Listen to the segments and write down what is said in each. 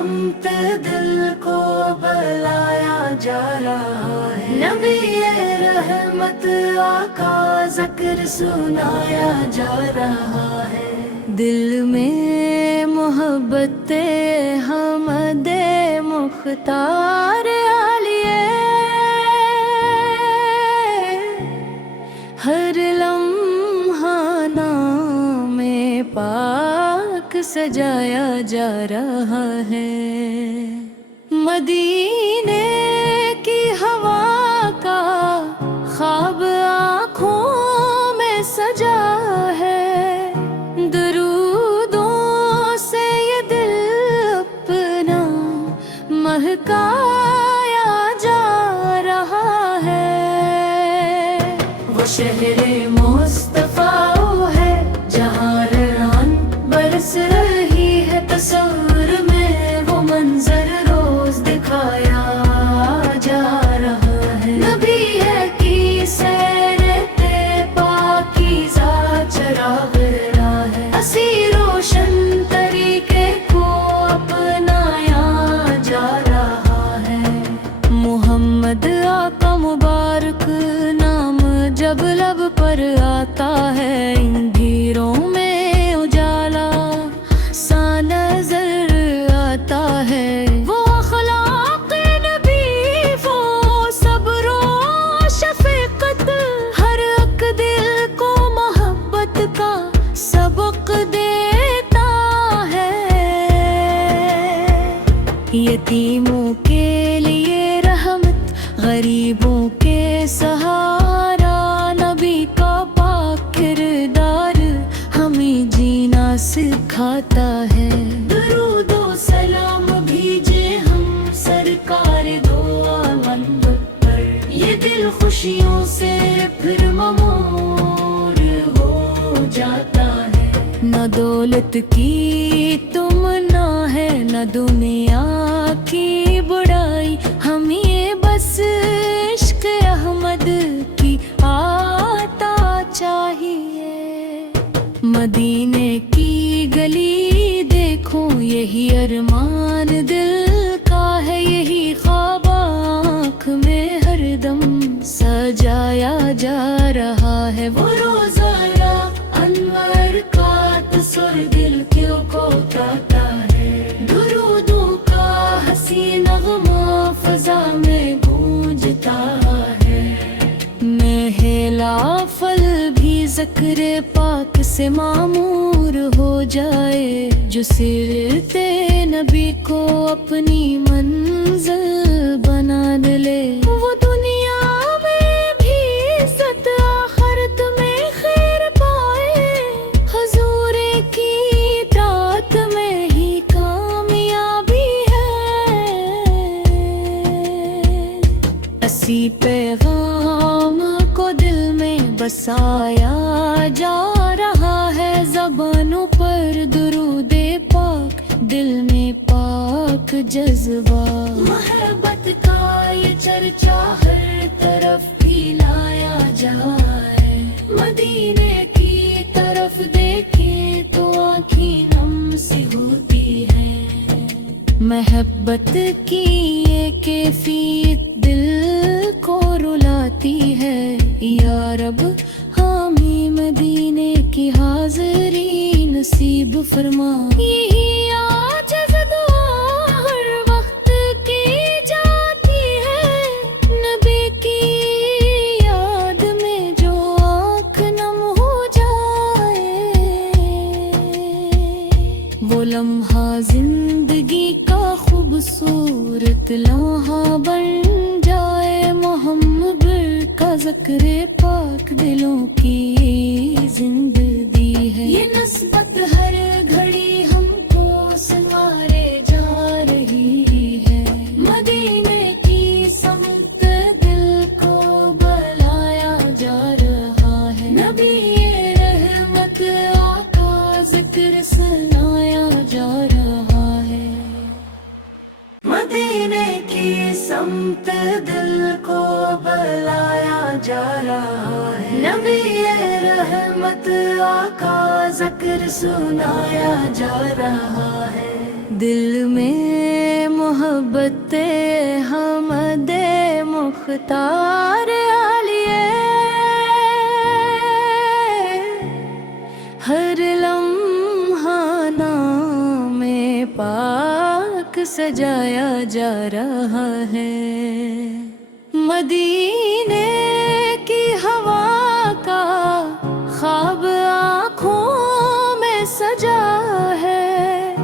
سمت دل کو بلایا جا رہا ہے، نبی رحمت آقا ذکر سنایا جا رہا ہے، دل میں محبت حمد مختار عالیہ، ہر لمحہ نام پاک سجایا جا رہا ہے، مدینے کی ہوا کا خواب آنکھوں میں سجا ہے، درودوں سے یہ دل اپنا مہکایا جا رہا ہے، وہ شہر مصطفیٰ ہے جہاں ریحان برس رہی ہے، تصور میں وہ منظر روز دکھایا جا رہا ہے، نبی ہے کی سیرت پاکیزہ چراغ راہ ہے، اسی روشن طریقے کو اپنایا جا رہا ہے، محمد آقا مبارک نام جب لب پر آتا ہے، ان بھیڑوں میں اجالا سا نظر آتا ہے، وہ اخلاق نبی وہ صبر و شفقت، ہر ایک دل کو محبت کا سبق دیتا ہے، یتیموں کے لیے رحمت، غریبوں کے سہارا، نبی کا پاک کردار ہمیں جینا سکھاتا ہے، درود و سلام بھیجے ہم سرکار دو عالم پر، یہ دل خوشیوں سے پھر ممور ہو جاتا ہے، نہ دولت کی تمنا ہے نہ دنیا کی بڑائی، ہمیں بس عشق احمد کی آتا چاہیے، مدینے کی گلی دیکھو یہی ارمان دل کا ہے، یہی خواب آنکھ میں ہر دم سجایا جا رہا ہے، وہ روزانہ انوار کا تصور دل کو کاتا ہے، درودوں کا حسین نغمہ فضا میں گونجتا ہے، محلا فل بھی ذکر پاک سے معمور ہو جائے، جو سیرت نبی کو اپنی منزل بنا لے، وہ دنیا میں بھی عزت آخرت میں خیر پائے، حضور کی اطاعت میں ہی کامیابی ہے، اسی پیغام کو دل میں بسایا جا رہا ہے، زبانوں پر درود پاک، دل میں پاک جذبہ، محبت کا یہ چرچا ہر طرف پھیلایا جائے، مدینے کی طرف دیکھیں تو آنکھیں نم سی ہوتی ہیں، محبت کی یہ کیفیت دل کو رلاتی ہے، یا رب ہمیں مدینے کی حاضری نصیب فرما، یہی عاجز دعا ہر وقت کی جاتی ہے، نبی کی یاد میں جو آنکھ نم ہو جائے، وہ لمحہ زندگی کا خوبصورت لمحہ بن جائے، محمد کا ذکر پاک دلوں کی زندگی ہے، یہ نسبت ہر گھڑی ہم کو سنوارے جا رہی ہے، مدینے کی سمت دل کو بلایا جا رہا ہے، نبی رحمت آقا ذکر سنایا جا رہا ہے، مدینے کی سمت دل کو بلایا جا رہا ہے، نبی رحمت آقا ذکر سنایا جا رہا ہے، دل میں صورت حمد مختار عالیہ، ہر لمحہ نام پاک سجایا جا رہا ہے۔ مدینے کی ہوا کا خواب آنکھوں میں سجا ہے،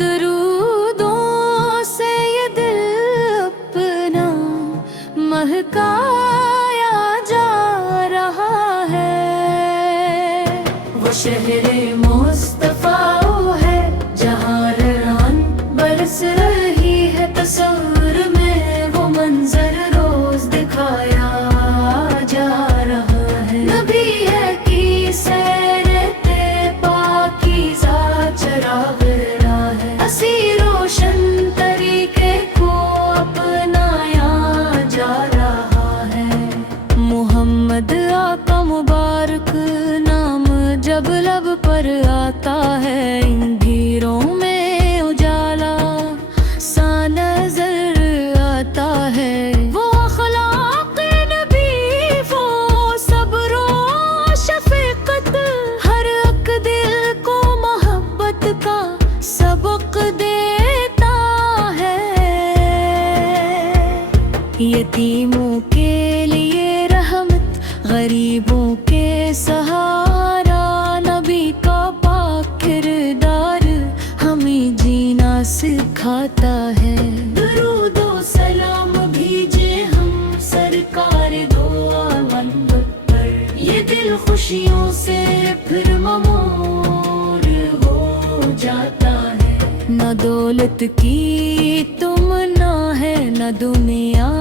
درودوں سے یہ دل اپنا مہکایا جا رہا ہے۔ وہ شہر مصطفیٰ ہے جہاں رحمت برس رہی ہے، تصور میں وہ منظر روز دکھایا جا رہا ہے۔ نبی ہے کی سیرت پاکیزہ چراغ راہ ہے، اسی روشن طریقے کو اپنایا جا رہا ہے۔ محمد آقا مبارک نام جب لب پر آتا ہے، ان بھیڑوں میں اجالا سا نظر آتا ہے۔ وہ اخلاق نبی، وہ صبر و شفقت، ہر ایک دل کو محبت کا سبق دیتا ہے۔ یتیموں کے لیے رحمت، غریبوں کے سہارا، نبی کا پاک کردار ہمیں جینا سکھاتا ہے۔ درود و سلام بھیجے ہم سرکار دو عالم پر، یہ دل خوشیوں سے پھر ممور ہو جاتا ہے۔ نہ دولت کی تمنا ہے، نہ دنیا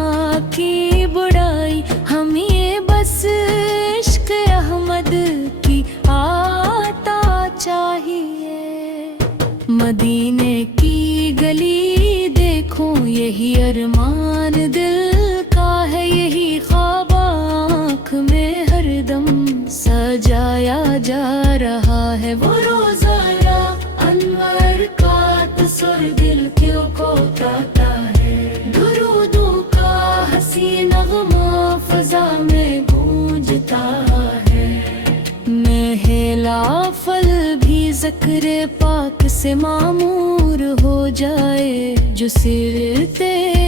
کی بڑائی، ہمیں بس عشق احمد کی آتا چاہیے۔ مدینے کی گلی دیکھو، یہی ارمان دل کا ہے، یہی خواب آنکھ میں ہر دم سجایا جا رہا ہے۔ وہ روزہ یا انور کا تصور دل کو کہتا ہے، درودوں کا حسین نغمہ فضا میں گونجتا ہے۔ محلا فل بھی ذکر پاک سے معمور ہو جائے، جو سیرت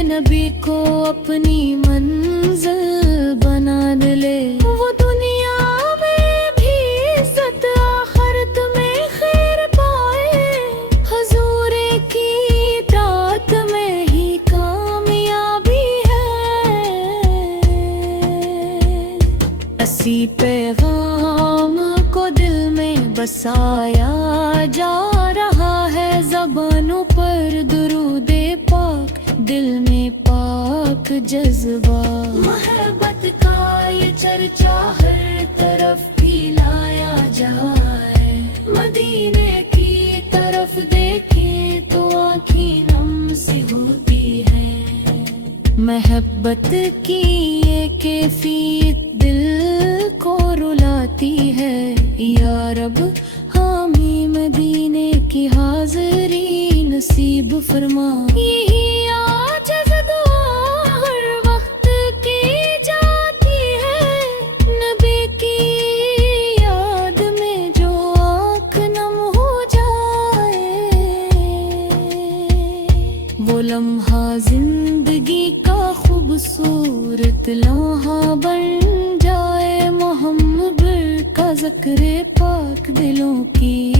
نبی کو اپنی منزل بنا لے، وہ دنیا میں بھی عزت، آخرت میں خیر پائے، حضور کی اطاعت میں ہی کامیابی ہے۔ اسی پیغام کو دل میں بسایا جا رہا ہے، زبانوں پر درود پاک، دل میں پاک جذبہ، محبت کا یہ چرچا ہر طرف پھیلایا جائے۔ مدینے کی طرف دیکھیں تو آنکھیں نم سی ہوتی ہیں، محبت کی یہ کیفیت دل کو رلاتی ہے۔ یا رب ہمیں مدینے کی حاضری نصیب فرما، یہی عاجز دعا ہر وقت کی جاتی ہے۔ نبی کی یاد میں جو آنکھ نم ہو جائے، وہ لمحہ زندگی کا خوبصورت لمحہ بن جائے۔ محمد کا ذکر پاک دلوں کی